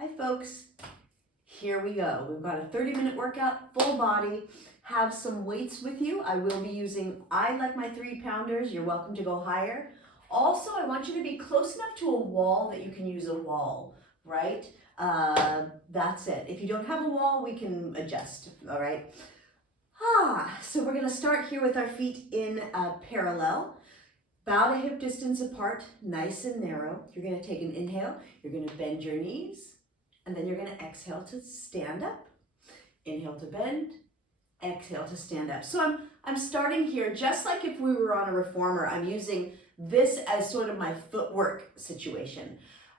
Hi folks, here we go. We've got a 30-minute workout, full body. Have some weights with you. I will be using, I like my 3-pounders. You're welcome to go higher. Also, I want you to be close enough to a wall that you can use a wall, right? That's it. If you don't have a wall, we can adjust, all right? So we're gonna start here with our feet in parallel. Bow to hip distance apart, nice and narrow. You're gonna take an inhale. You're gonna bend your knees. And then you're going to exhale to stand up. Inhale to bend, exhale to stand up. So I'm starting here just like if we were on a reformer. I'm using this as sort of my footwork situation.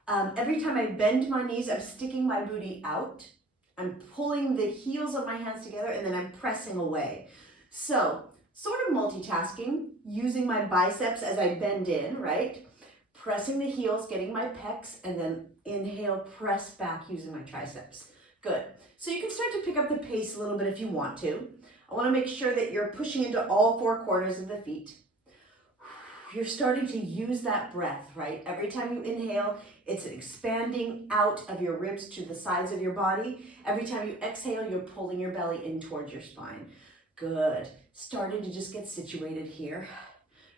Every time I bend my knees, I'm sticking my booty out. I'm pulling the heels of my hands together and then I'm pressing away. So sort of multitasking, using my biceps as I bend in, right? Pressing the heels, getting my pecs, and then inhale, press back using my triceps. Good. So you can start to pick up the pace a little bit if you want to. I want to make sure that you're pushing into all 4 corners of the feet. You're starting to use that breath, right? Every time you inhale, it's expanding out of your ribs to the sides of your body. Every time you exhale, you're pulling your belly in towards your spine. Good. Starting to just get situated here.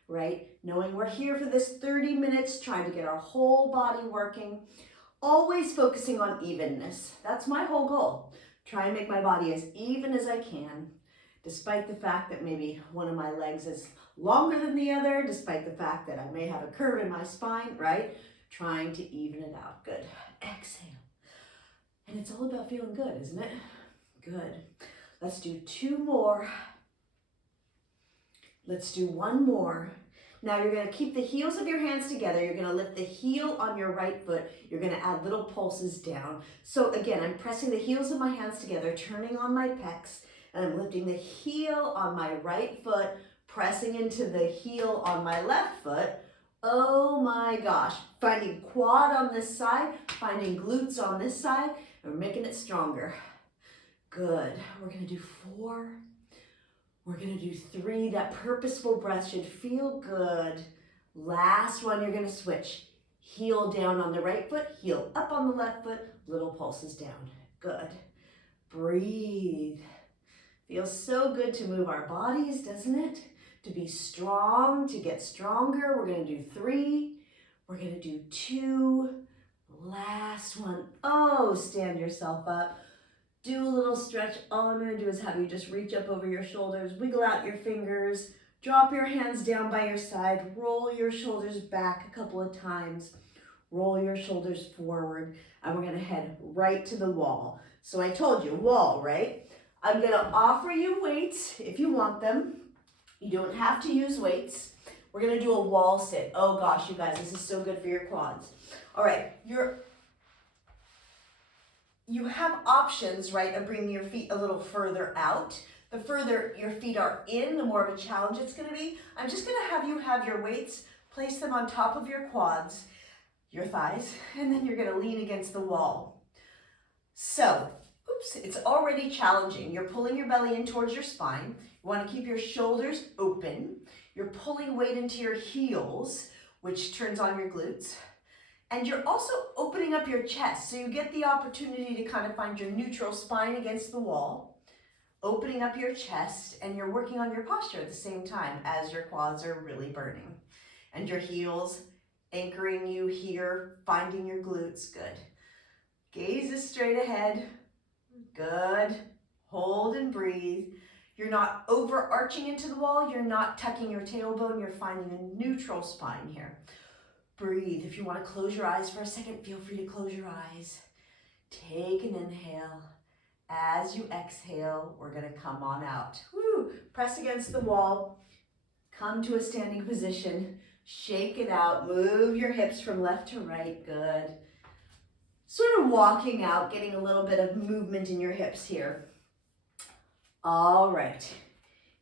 Right? Knowing we're here for this 30 minutes, trying to get our whole body working, always focusing on evenness. That's my whole goal. Try and make my body as even as I can, despite the fact that maybe one of my legs is longer than the other, despite the fact that I may have a curve in my spine, right? Trying to even it out. Good. Exhale. And it's all about feeling good, isn't it? Good. Let's do 2 more. Let's do 1 more. Now you're going to keep the heels of your hands together. You're going to lift the heel on your right foot. You're going to add little pulses down. So again, I'm pressing the heels of my hands together, turning on my pecs, and I'm lifting the heel on my right foot, pressing into the heel on my left foot. Oh my gosh. Finding quad on this side, finding glutes on this side, and we're making it stronger. Good. We're going to do 4. We're going to do 3. That purposeful breath should feel good. Last one, you're going to switch. Heel down on the right foot, heel up on the left foot, little pulses down. Good. Breathe. Feels so good to move our bodies, doesn't it? To be strong, to get stronger. We're going to do 3. We're going to do 2. Last one. Oh, stand yourself up. Do a little stretch. All I'm going to do is have you just reach up over your shoulders, wiggle out your fingers, drop your hands down by your side, roll your shoulders back a couple of times, roll your shoulders forward, and we're going to head right to the wall. So I told you, wall, right? I'm going to offer you weights if you want them. You don't have to use weights. We're going to do a wall sit. Oh gosh, you guys, this is so good for your quads. All right, you have options, right, of bringing your feet a little further out. The further your feet are in, the more of a challenge it's going to be. I'm just going to have you have your weights, place them on top of your quads, your thighs, and then you're going to lean against the wall. So, oops, it's already challenging. You're pulling your belly in towards your spine. You want to keep your shoulders open. You're pulling weight into your heels, which turns on your glutes. And you're also opening up your chest, so you get the opportunity to kind of find your neutral spine against the wall, opening up your chest, and you're working on your posture at the same time as your quads are really burning. And your heels anchoring you here, finding your glutes. Good. Gaze is straight ahead. Good. Hold and breathe. You're not overarching into the wall. You're not tucking your tailbone. You're finding a neutral spine here. Breathe. If you want to close your eyes for a second, feel free to close your eyes. Take an inhale. As you exhale, we're going to come on out. Woo! Press against the wall. Come to a standing position. Shake it out. Move your hips from left to right. Good. Sort of walking out, getting a little bit of movement in your hips here. All right.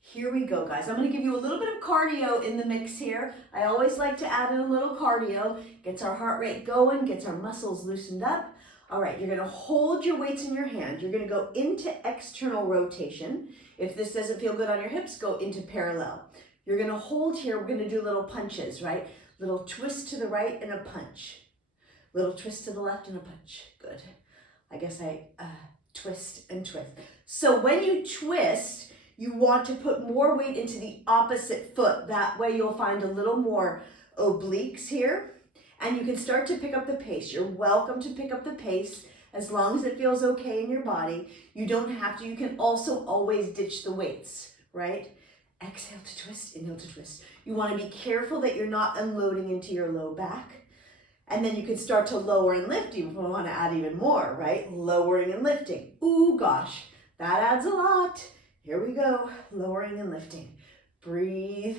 Here we go, guys. I'm going to give you a little bit of cardio in the mix here. I always like to add in a little cardio. Gets our heart rate going, gets our muscles loosened up. All right, you're going to hold your weights in your hand. You're going to go into external rotation. If this doesn't feel good on your hips, go into parallel. You're going to hold here. We're going to do little punches, right? Little twist to the right and a punch. Little twist to the left and a punch. Good. I guess I twist and twist. So when you twist, you want to put more weight into the opposite foot. That way you'll find a little more obliques here, and you can start to pick up the pace. You're welcome to pick up the pace as long as it feels okay in your body. You don't have to. You can also always ditch the weights, right? Exhale to twist, inhale to twist. You want to be careful that you're not unloading into your low back. And then you can start to lower and lift if you want to add even more, right? Lowering and lifting. Ooh, gosh, that adds a lot. Here we go, lowering and lifting. Breathe.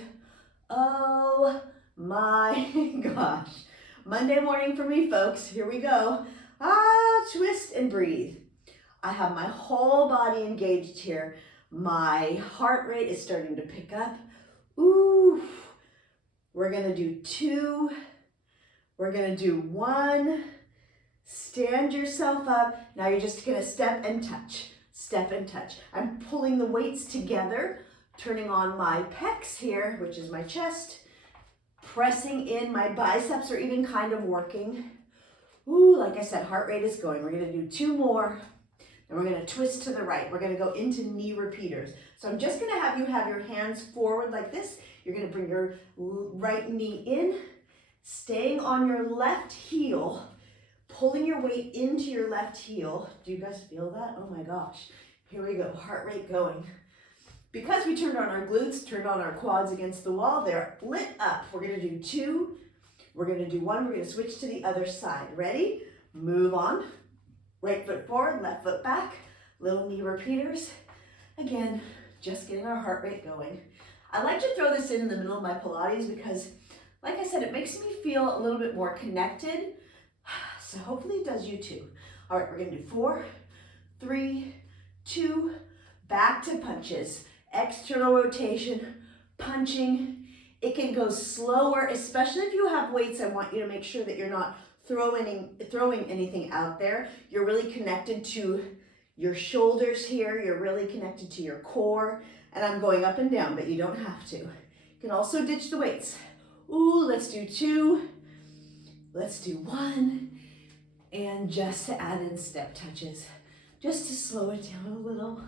Oh my gosh. Monday morning for me, folks. Here we go. Twist and breathe. I have my whole body engaged here. My heart rate is starting to pick up. Ooh, we're gonna do 2. We're gonna do 1. Stand yourself up. Now you're just gonna step and touch. Step and touch. I'm pulling the weights together, turning on my pecs here, which is my chest, pressing in. My biceps are even kind of working. Ooh, like I said, heart rate is going. We're gonna do 2 more. And we're gonna twist to the right. We're gonna go into knee repeaters. So I'm just gonna have you have your hands forward like this. You're gonna bring your right knee in, staying on your left heel, pulling your weight into your left heel. Do you guys feel that? Oh my gosh. Here we go, heart rate going. Because we turned on our glutes, turned on our quads against the wall, they're lit up. We're gonna do 2. We're gonna do 1. We're gonna switch to the other side. Ready? Move on. Right foot forward, left foot back, little knee repeaters. Again, just getting our heart rate going. I like to throw this in the middle of my Pilates because, like I said, it makes me feel a little bit more connected. So hopefully it does you too. All right, we're gonna do 4, 3, 2, back to punches. External rotation, punching. It can go slower, especially if you have weights. I want you to make sure that you're not throwing anything out there. You're really connected to your shoulders here. You're really connected to your core. And I'm going up and down, but you don't have to. You can also ditch the weights. Ooh, let's do 2. Let's do 1. And just to add in step touches, just to slow it down a little.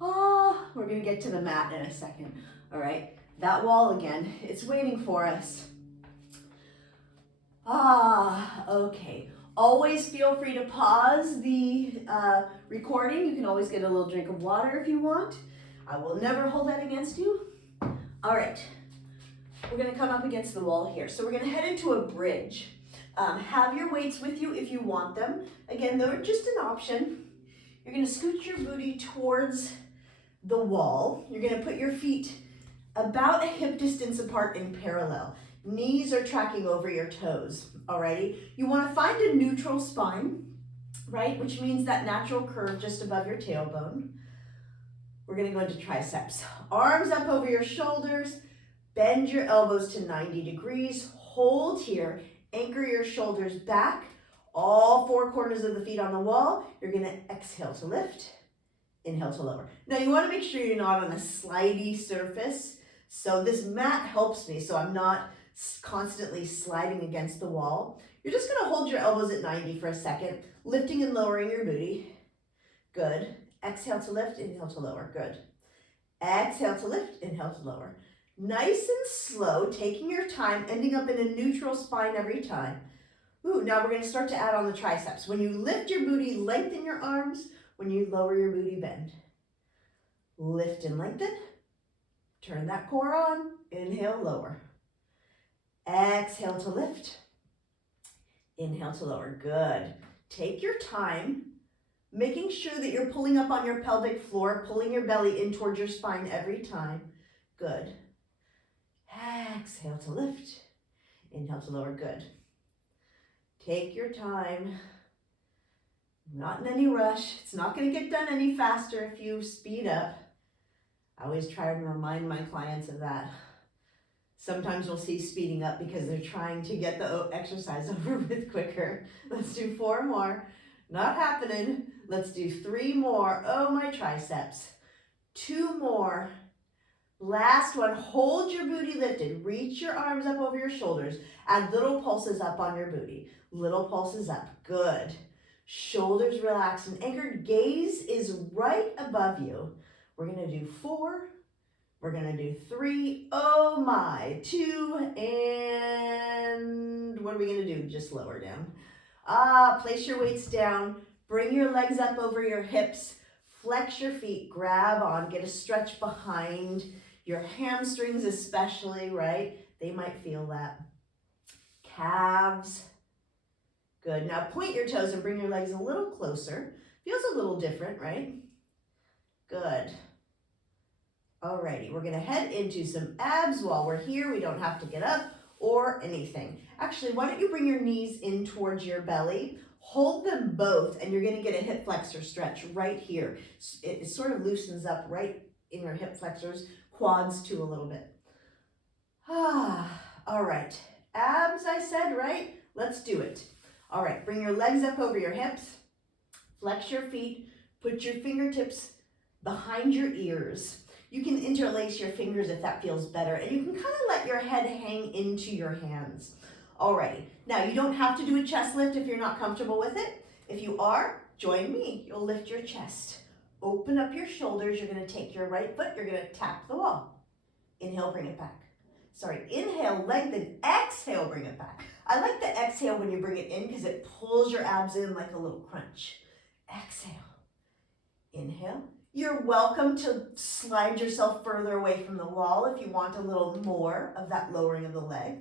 Oh, we're gonna get to the mat in a second. All right, that wall again, it's waiting for us. Okay. Always feel free to pause the recording. You can always get a little drink of water if you want. I will never hold that against you. All right, we're gonna come up against the wall here. So we're gonna head into a bridge. Have your weights with you if you want them. Again, they're just an option. You're gonna scoot your booty towards the wall. You're gonna put your feet about a hip distance apart in parallel. Knees are tracking over your toes, alrighty? You wanna find a neutral spine, right? Which means that natural curve just above your tailbone. We're gonna go into triceps. Arms up over your shoulders, bend your elbows to 90 degrees, hold here, anchor your shoulders back, all 4 corners of the feet on the wall. You're gonna exhale to lift, inhale to lower. Now you wanna make sure you're not on a slidey surface. So this mat helps me so I'm not constantly sliding against the wall. You're just gonna hold your elbows at 90 for a second, lifting and lowering your booty. Good. Exhale to lift, inhale to lower. Good. Exhale to lift, inhale to lower. Nice and slow, taking your time, ending up in a neutral spine every time. Ooh, now we're gonna start to add on the triceps. When you lift your booty, lengthen your arms. When you lower your booty, bend. Lift and lengthen. Turn that core on. Inhale, lower. Exhale to lift. Inhale to lower. Good. Take your time, making sure that you're pulling up on your pelvic floor, pulling your belly in towards your spine every time. Good. Exhale to lift. Inhale to lower. Good. Take your time. Not in any rush. It's not going to get done any faster if you speed up. I always try to remind my clients of that. Sometimes we'll see speeding up because they're trying to get the exercise over with quicker. Let's do 4 more. Not happening. Let's do 3 more. Oh, my triceps. 2 more. Last one. Hold your booty lifted. Reach your arms up over your shoulders. Add little pulses up on your booty. Little pulses up. Good. Shoulders relaxed and anchored. Gaze is right above you. We're going to do 4. We're going to do 3. Oh my. 2. And what are we going to do? Just lower down. Place your weights down. Bring your legs up over your hips. Flex your feet. Grab on. Get a stretch behind your hamstrings especially, right? They might feel that. Calves. Good. Now point your toes and bring your legs a little closer. Feels a little different, right? Good. Alrighty, we're gonna head into some abs while we're here. We don't have to get up or anything. Actually, why don't you bring your knees in towards your belly, hold them both, and you're gonna get a hip flexor stretch right here. It sort of loosens up right in your hip flexors, quads too a little bit. All right, abs I said, right? Let's do it. All right, bring your legs up over your hips, flex your feet, put your fingertips behind your ears. You can interlace your fingers if that feels better, and you can kind of let your head hang into your hands. Alrighty, now you don't have to do a chest lift if you're not comfortable with it. If you are, join me. You'll lift your chest. Open up your shoulders. You're going to take your right foot. You're going to tap the wall. Inhale, bring it back. Sorry, inhale, lengthen. Exhale, bring it back. I like the exhale when you bring it in because it pulls your abs in like a little crunch. Exhale. Inhale. You're welcome to slide yourself further away from the wall if you want a little more of that lowering of the leg.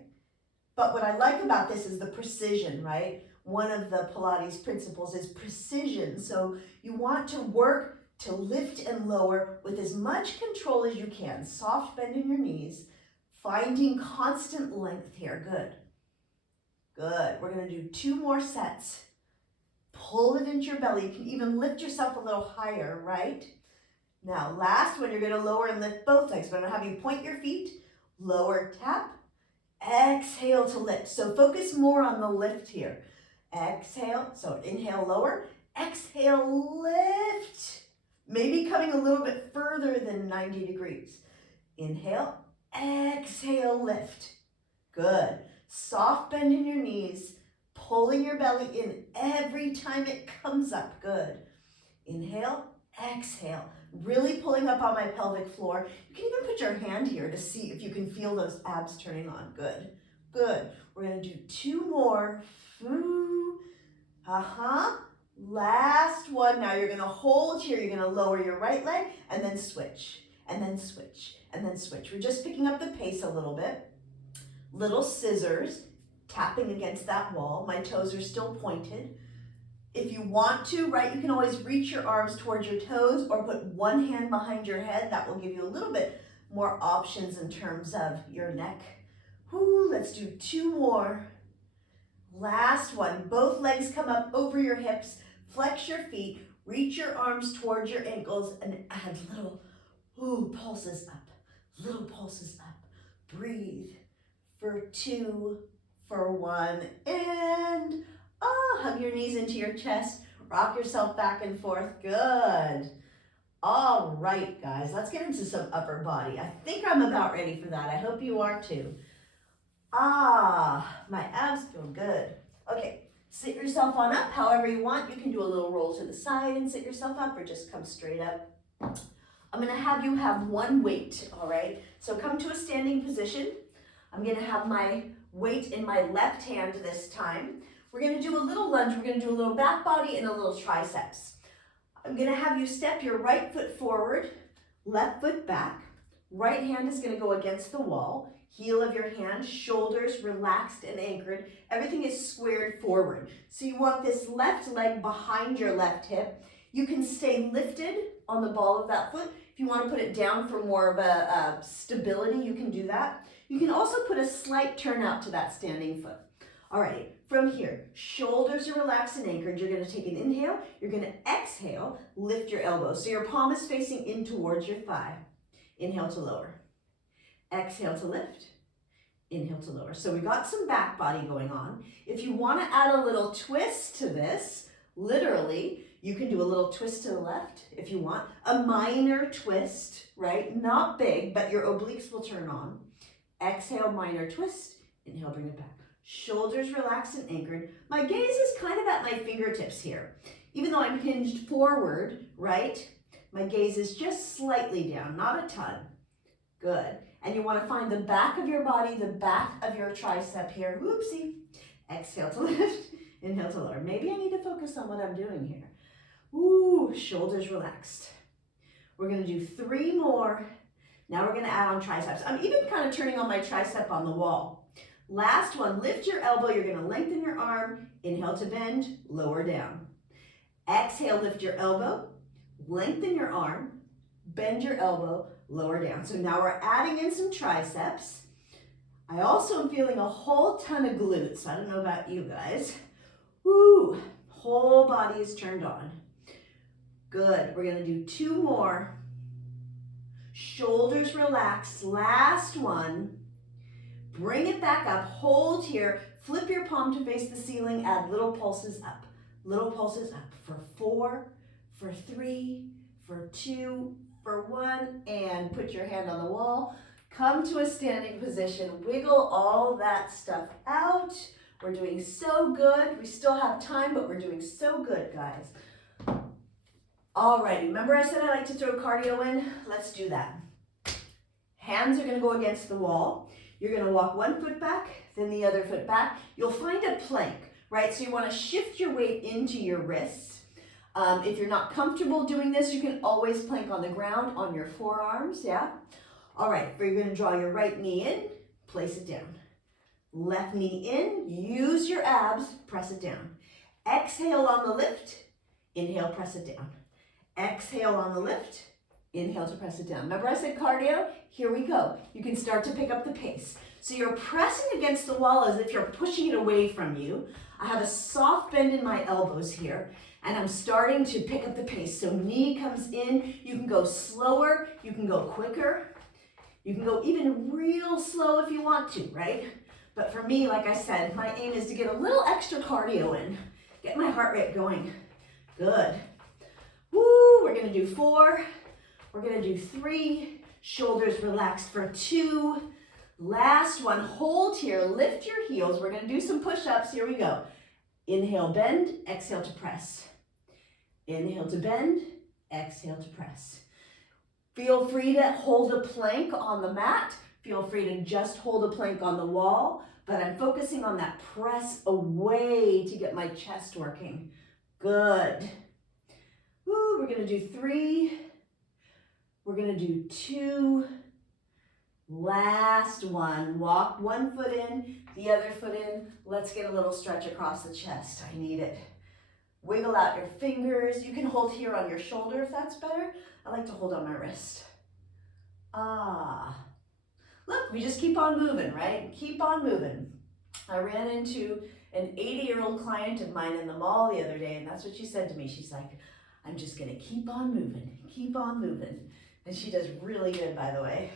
But what I like about this is the precision, right? One of the Pilates principles is precision. So you want to work to lift and lower with as much control as you can. Soft bend in your knees, finding constant length here. Good. Good. We're going to do 2 more sets. Pull it into your belly. You can even lift yourself a little higher, right? Now, last one, you're going to lower and lift both legs. I'm going to have you point your feet, lower, tap, exhale to lift. So focus more on the lift here. Exhale, so inhale, lower, exhale, lift. Maybe coming a little bit further than 90 degrees. Inhale, exhale, lift. Good. Soft bend in your knees, pulling your belly in every time it comes up. Good. Inhale, exhale. Really pulling up on my pelvic floor. You can even put your hand here to see if you can feel those abs turning on. Good. Good. We're going to do 2 more. Last one. Now you're going to hold here. You're going to lower your right leg and then switch. And then switch. And then switch. We're just picking up the pace a little bit. Little scissors. Tapping against that wall. My toes are still pointed. If you want to, right, you can always reach your arms towards your toes or put one hand behind your head. That will give you a little bit more options in terms of your neck. Let's do 2 more. Last one. Both legs come up over your hips. Flex your feet. Reach your arms towards your ankles and add little pulses up. Little pulses up. Breathe for 2, for 1, and hug your knees into your chest. Rock yourself back and forth. Good. All right, guys, let's get into some upper body. I think I'm about ready for that. I hope you are too. My abs feel good. Okay, sit yourself on up however you want. You can do a little roll to the side and sit yourself up or just come straight up. I'm going to have you have one weight, all right? So come to a standing position. I'm going to have my weight in my left hand this time. We're going to do a little lunge. We're going to do a little back body and a little triceps. I'm going to have you step your right foot forward, left foot back. Right hand is going to go against the wall. Heel of your hand, shoulders relaxed and anchored. Everything is squared forward. So you want this left leg behind your left hip. You can stay lifted on the ball of that foot. If you want to put it down for more of a stability, you can do that. You can also put a slight turn out to that standing foot. All right, from here, shoulders are relaxed and anchored. You're going to take an inhale. You're going to exhale, lift your elbows. So your palm is facing in towards your thigh. Inhale to lower. Exhale to lift. Inhale to lower. So we got some back body going on. If you want to add a little twist to this, literally, you can do a little twist to the left if you want. A minor twist, right? Not big, but your obliques will turn on. Exhale, minor twist. Inhale, bring it back. Shoulders relaxed and anchored. My gaze is kind of at my fingertips here. Even though I'm hinged forward, right? My gaze is just slightly down, not a ton. Good. And you want to find the back of your body, the back of your tricep here. Whoopsie. Exhale to lift, inhale to lower. Maybe I need to focus on what I'm doing here. Ooh, shoulders relaxed. We're going to do 3 more. Now we're going to add on triceps. I'm even kind of turning on my tricep on the wall. Last one, lift your elbow. You're going to lengthen your arm. Inhale to bend, lower down. Exhale, lift your elbow, lengthen your arm, bend your elbow, lower down. So now we're adding in some triceps. I also am feeling a whole ton of glutes. I don't know about you guys. Woo, whole body is turned on. Good, we're gonna do 2 more. Shoulders relaxed, last one. Bring it back up, hold here, flip your palm to face the ceiling, add little pulses up. Little pulses up for 4, for 3, for 2, for 1, and put your hand on the wall. Come to a standing position, wiggle all that stuff out. We're doing so good. We still have time, but we're doing so good, guys. Alrighty, remember I said I like to throw cardio in? Let's do that. Hands are gonna go against the wall. You're gonna walk 1 foot back, then the other foot back. You'll find a plank. Right, so you want to shift your weight into your wrists. If you're not comfortable doing this, you can always plank on the ground on your forearms, yeah? All right, you're going to draw your right knee in, place it down. Left knee in, use your abs, press it down. Exhale on the lift, inhale, press it down. Exhale on the lift, inhale to press it down. Remember I said cardio? Here we go. You can start to pick up the pace. So you're pressing against the wall as if you're pushing it away from you. I have a soft bend in my elbows here, and I'm starting to pick up the pace. So knee comes in, you can go slower, you can go quicker, you can go even real slow if you want to, right? But for me, like I said, my aim is to get a little extra cardio in, get my heart rate going. Good. Woo, we're gonna do 4, we're gonna do 3, shoulders relaxed for 2, last one, hold here, lift your heels. We're gonna do some push-ups, here we go. Inhale, bend, exhale to press. Inhale to bend, exhale to press. Feel free to hold a plank on the mat. Feel free to just hold a plank on the wall, but I'm focusing on that press away to get my chest working. Good. Woo, we're gonna do 3. We're gonna do 2. Last one, walk 1 foot in, the other foot in. Let's get a little stretch across the chest. I need it. Wiggle out your fingers. You can hold here on your shoulder if that's better. I like to hold on my wrist. Ah. Look, we just keep on moving, right? Keep on moving. I ran into an 80-year-old client of mine in the mall the other day, and that's what she said to me. She's like, I'm just gonna keep on moving, keep on moving. And she does really good, by the way.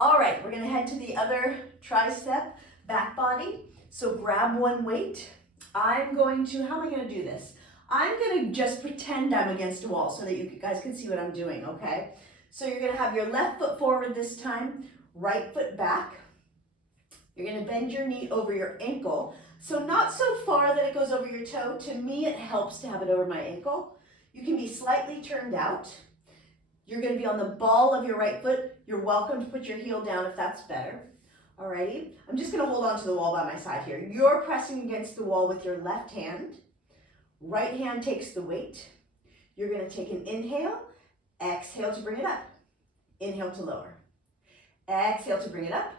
All right, we're gonna head to the other tricep, back body. So grab one weight. I'm going to, how am I gonna do this? I'm gonna just pretend I'm against a wall so that you guys can see what I'm doing, okay? So you're gonna have your left foot forward this time, right foot back. You're gonna bend your knee over your ankle. So not so far that it goes over your toe. To me, it helps to have it over my ankle. You can be slightly turned out. You're gonna be on the ball of your right foot. You're welcome to put your heel down if that's better. Alrighty, I'm just gonna hold on to the wall by my side here. You're pressing against the wall with your left hand. Right hand takes the weight. You're gonna take an inhale, exhale to bring it up. Inhale to lower. Exhale to bring it up.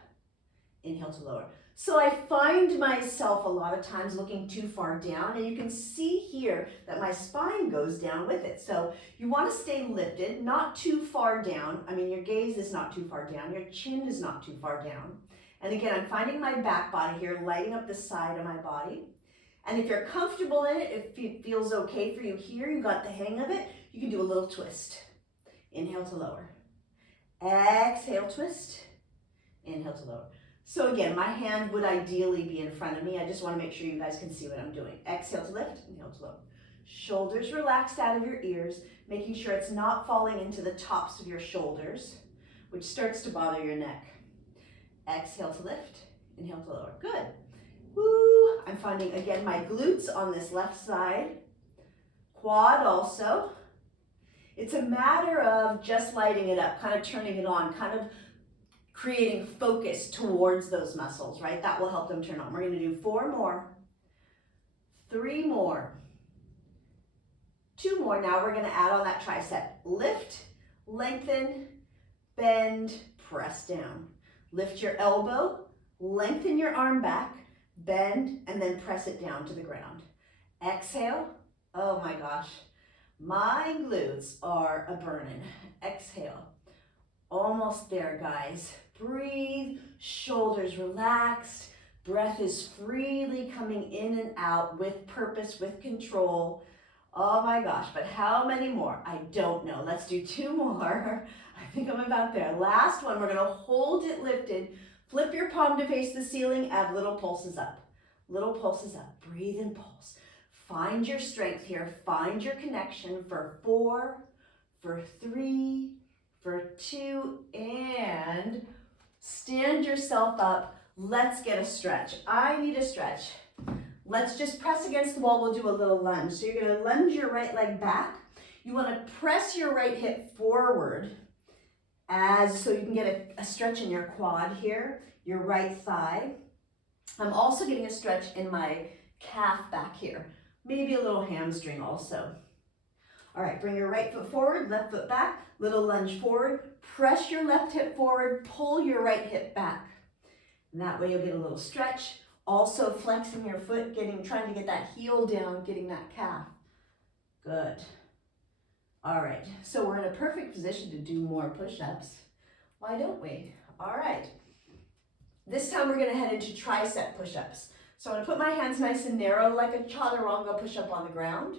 Inhale to lower. So I find myself a lot of times looking too far down, and you can see here that my spine goes down with it. So you want to stay lifted, not too far down. I mean, your gaze is not too far down. Your chin is not too far down. And again, I'm finding my back body here, lighting up the side of my body. And if you're comfortable in it, if it feels okay for you here, you got the hang of it, you can do a little twist. Inhale to lower. Exhale, twist. Inhale to lower. So again, my hand would ideally be in front of me. I just want to make sure you guys can see what I'm doing. Exhale to lift, inhale to lower. Shoulders relaxed out of your ears, making sure it's not falling into the tops of your shoulders, which starts to bother your neck. Exhale to lift, inhale to lower. Good. Woo! I'm finding, again, my glutes on this left side. Quad also. It's a matter of just lighting it up, kind of turning it on, kind of creating focus towards those muscles, right? That will help them turn on. We're going to do 4 more, 3 more, 2 more. Now we're going to add on that tricep. Lift, lengthen, bend, press down. Lift your elbow, lengthen your arm back, bend, and then press it down to the ground. Exhale. Oh my gosh. My glutes are a burning. Exhale. Almost there, guys. Breathe, shoulders relaxed. Breath is freely coming in and out with purpose, with control. Oh my gosh, but how many more? I don't know. Let's do 2 more. I think I'm about there. Last one, we're gonna hold it lifted. Flip your palm to face the ceiling, add little pulses up. Little pulses up, breathe and pulse. Find your strength here, find your connection for 4, for 3, for 2, and stand yourself up. Let's get a stretch. I need a stretch. Let's just press against the wall. We'll do a little lunge. So you're gonna lunge your right leg back. You wanna press your right hip forward so you can get a stretch in your quad here, your right thigh. I'm also getting a stretch in my calf back here. Maybe a little hamstring also. All right, bring your right foot forward, left foot back, little lunge forward, press your left hip forward, pull your right hip back. And that way you'll get a little stretch. Also flexing your foot, trying to get that heel down, getting that calf. Good. All right, so we're in a perfect position to do more push-ups. Why don't we? All right. This time we're gonna head into tricep push-ups. So I'm gonna put my hands nice and narrow like a chaturanga push-up on the ground.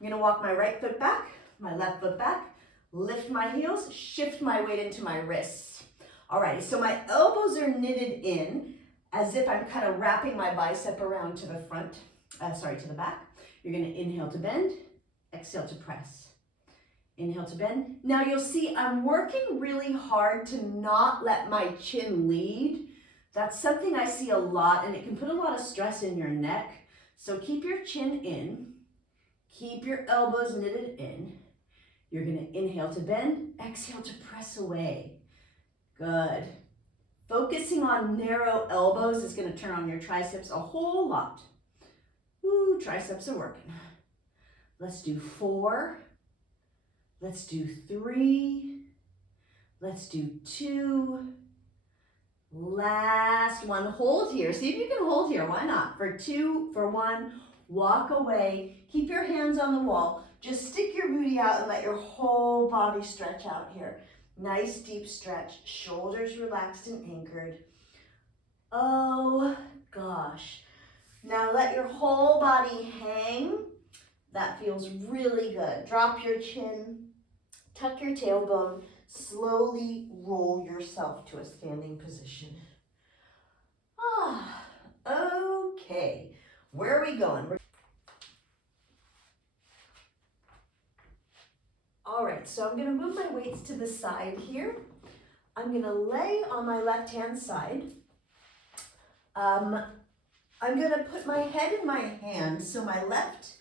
I'm gonna walk my right foot back, my left foot back, lift my heels, shift my weight into my wrists. All right, so my elbows are knitted in as if I'm kind of wrapping my bicep around to the front, to the back. You're gonna inhale to bend, exhale to press. Inhale to bend. Now you'll see I'm working really hard to not let my chin lead. That's something I see a lot, and it can put a lot of stress in your neck. So keep your chin in, keep your elbows knitted in. You're gonna inhale to bend, exhale to press away. Good. Focusing on narrow elbows is gonna turn on your triceps a whole lot. Ooh, triceps are working. Let's do 4. Let's do 3. Let's do 2. Last one, hold here. See if you can hold here, why not? For 2, for 1, walk away. Keep your hands on the wall. Just stick your booty out and let your whole body stretch out here. Nice deep stretch, shoulders relaxed and anchored. Oh gosh. Now let your whole body hang. That feels really good. Drop your chin, tuck your tailbone, slowly roll yourself to a standing position. Okay. Where are we going? All right, so I'm gonna move my weights to the side here. I'm gonna lay on my left-hand side. I'm gonna put my head in my hand, so my left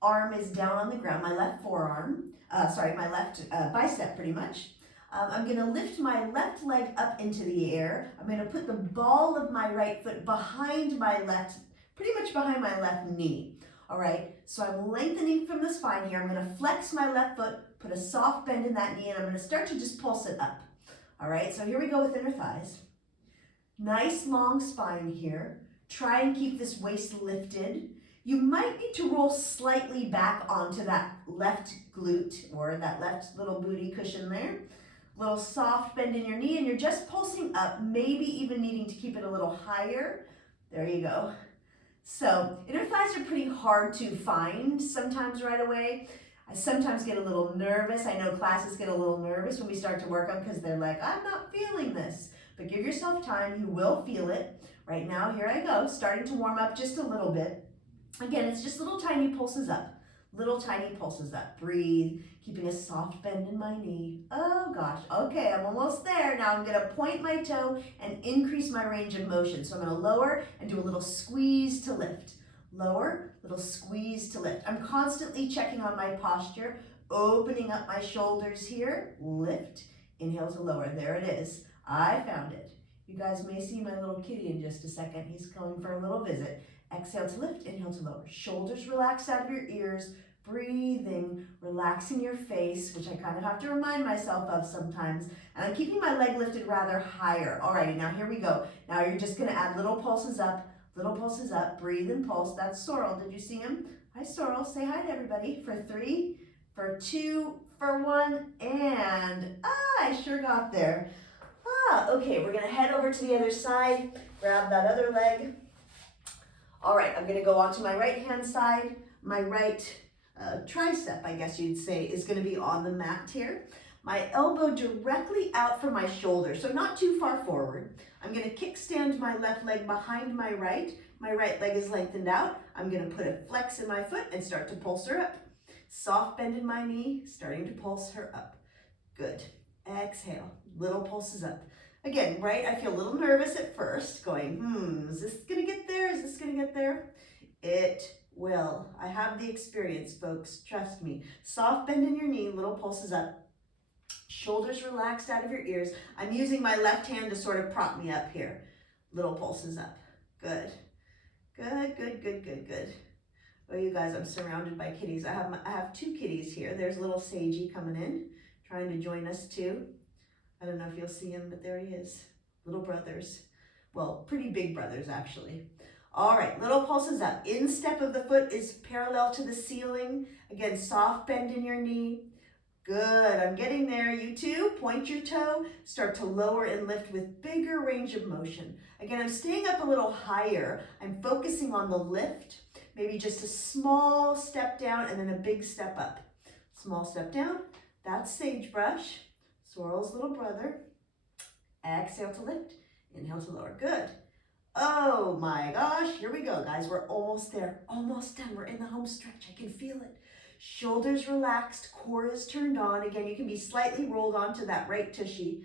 arm is down on the ground, my left forearm, my left bicep pretty much. I'm gonna lift my left leg up into the air. I'm gonna put the ball of my right foot behind my left, pretty much behind my left knee. All right, so I'm lengthening from the spine here. I'm gonna flex my left foot, put a soft bend in that knee, and I'm gonna start to just pulse it up. All right, so here we go with inner thighs. Nice long spine here. Try and keep this waist lifted. You might need to roll slightly back onto that left glute or that left little booty cushion there. Little soft bend in your knee, and you're just pulsing up, maybe even needing to keep it a little higher. There you go. So inner thighs are pretty hard to find sometimes right away. I sometimes get a little nervous. I know classes get a little nervous when we start to work on because they're like, I'm not feeling this. But give yourself time, you will feel it. Right now, here I go, starting to warm up just a little bit. Again, it's just little tiny pulses up. Little tiny pulses up. Breathe, keeping a soft bend in my knee. Oh gosh, okay, I'm almost there. Now I'm gonna point my toe and increase my range of motion. So I'm gonna lower and do a little squeeze to lift. Lower, little squeeze to lift. I'm constantly checking on my posture, opening up my shoulders here, lift, inhale to lower. There it is. I found it. You guys may see my little kitty in just a second. He's going for a little visit. Exhale to lift, inhale to lower. Shoulders relaxed out of your ears, breathing, relaxing your face, which I kind of have to remind myself of sometimes. And I'm keeping my leg lifted rather higher. Alrighty, now here we go. Now you're just gonna add little pulses up, breathe and pulse. That's Sorrel, did you see him? Hi Sorrel, say hi to everybody. For 3, for 2, for 1, and I sure got there. Okay, we're gonna head over to the other side, grab that other leg. All right, I'm gonna go onto my right hand side. My right tricep, I guess you'd say, is gonna be on the mat here. My elbow directly out from my shoulder, so not too far forward. I'm gonna kickstand my left leg behind my right. My right leg is lengthened out. I'm gonna put a flex in my foot and start to pulse her up. Soft bend in my knee, starting to pulse her up. Good. Exhale, little pulses up. Again, right, I feel a little nervous at first, going, is this gonna get there? Is this gonna get there? It will. I have the experience, folks, trust me. Soft bend in your knee, little pulses up. Shoulders relaxed out of your ears. I'm using my left hand to sort of prop me up here. Little pulses up. Good. Good, good, good, good, good. Oh, you guys, I'm surrounded by kitties. I have 2 kitties here. There's little Sagey coming in, trying to join us too. I don't know if you'll see him, but there he is. Little brothers. Well, pretty big brothers, actually. All right, little pulses up. Instep of the foot is parallel to the ceiling. Again, soft bend in your knee. Good, I'm getting there. You too, point your toe. Start to lower and lift with bigger range of motion. Again, I'm staying up a little higher. I'm focusing on the lift. Maybe just a small step down and then a big step up. Small step down. That's sagebrush. Sorrel's little brother. Exhale to lift, inhale to lower. Good. Oh my gosh, here we go, guys. We're almost there, almost done. We're in the home stretch. I can feel it. Shoulders relaxed, core is turned on. Again, you can be slightly rolled onto that right tushy.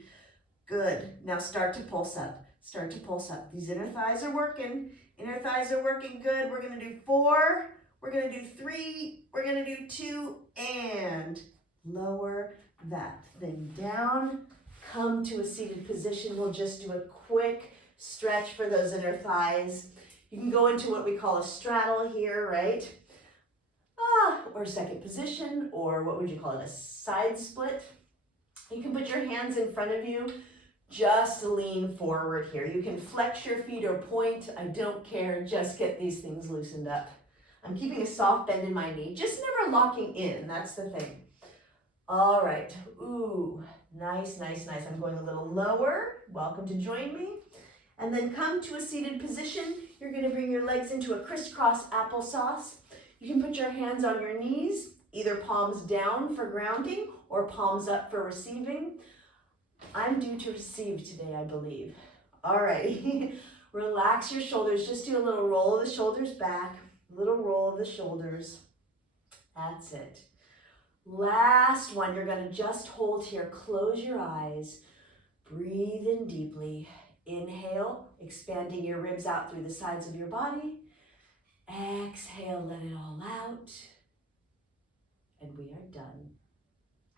Good. Now start to pulse up. Start to pulse up. These inner thighs are working. Inner thighs are working good. We're going to do 4. We're going to do 3. We're going to do 2 and lower that thing down, come to a seated position. We'll just do a quick stretch for those inner thighs. You can go into what we call a straddle here, right? Or second position, or what would you call it, a side split. You can put your hands in front of you, just lean forward here. You can flex your feet or point, I don't care, just get these things loosened up. I'm keeping a soft bend in my knee, just never locking in, that's the thing. All right, ooh, nice, nice, nice. I'm going a little lower. Welcome to join me. And then come to a seated position. You're gonna bring your legs into a crisscross applesauce. You can put your hands on your knees, either palms down for grounding or palms up for receiving. I'm due to receive today, I believe. All right, relax your shoulders. Just do a little roll of the shoulders back, a little roll of the shoulders. That's it. Last one, you're gonna just hold here. Close your eyes. Breathe in deeply. Inhale, expanding your ribs out through the sides of your body. Exhale, let it all out. And we are done.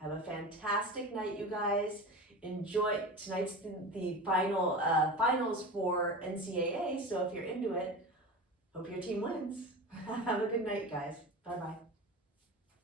Have a fantastic night, you guys. Enjoy. Tonight's the finals for NCAA, so if you're into it, hope your team wins. Have a good night, guys. Bye-bye.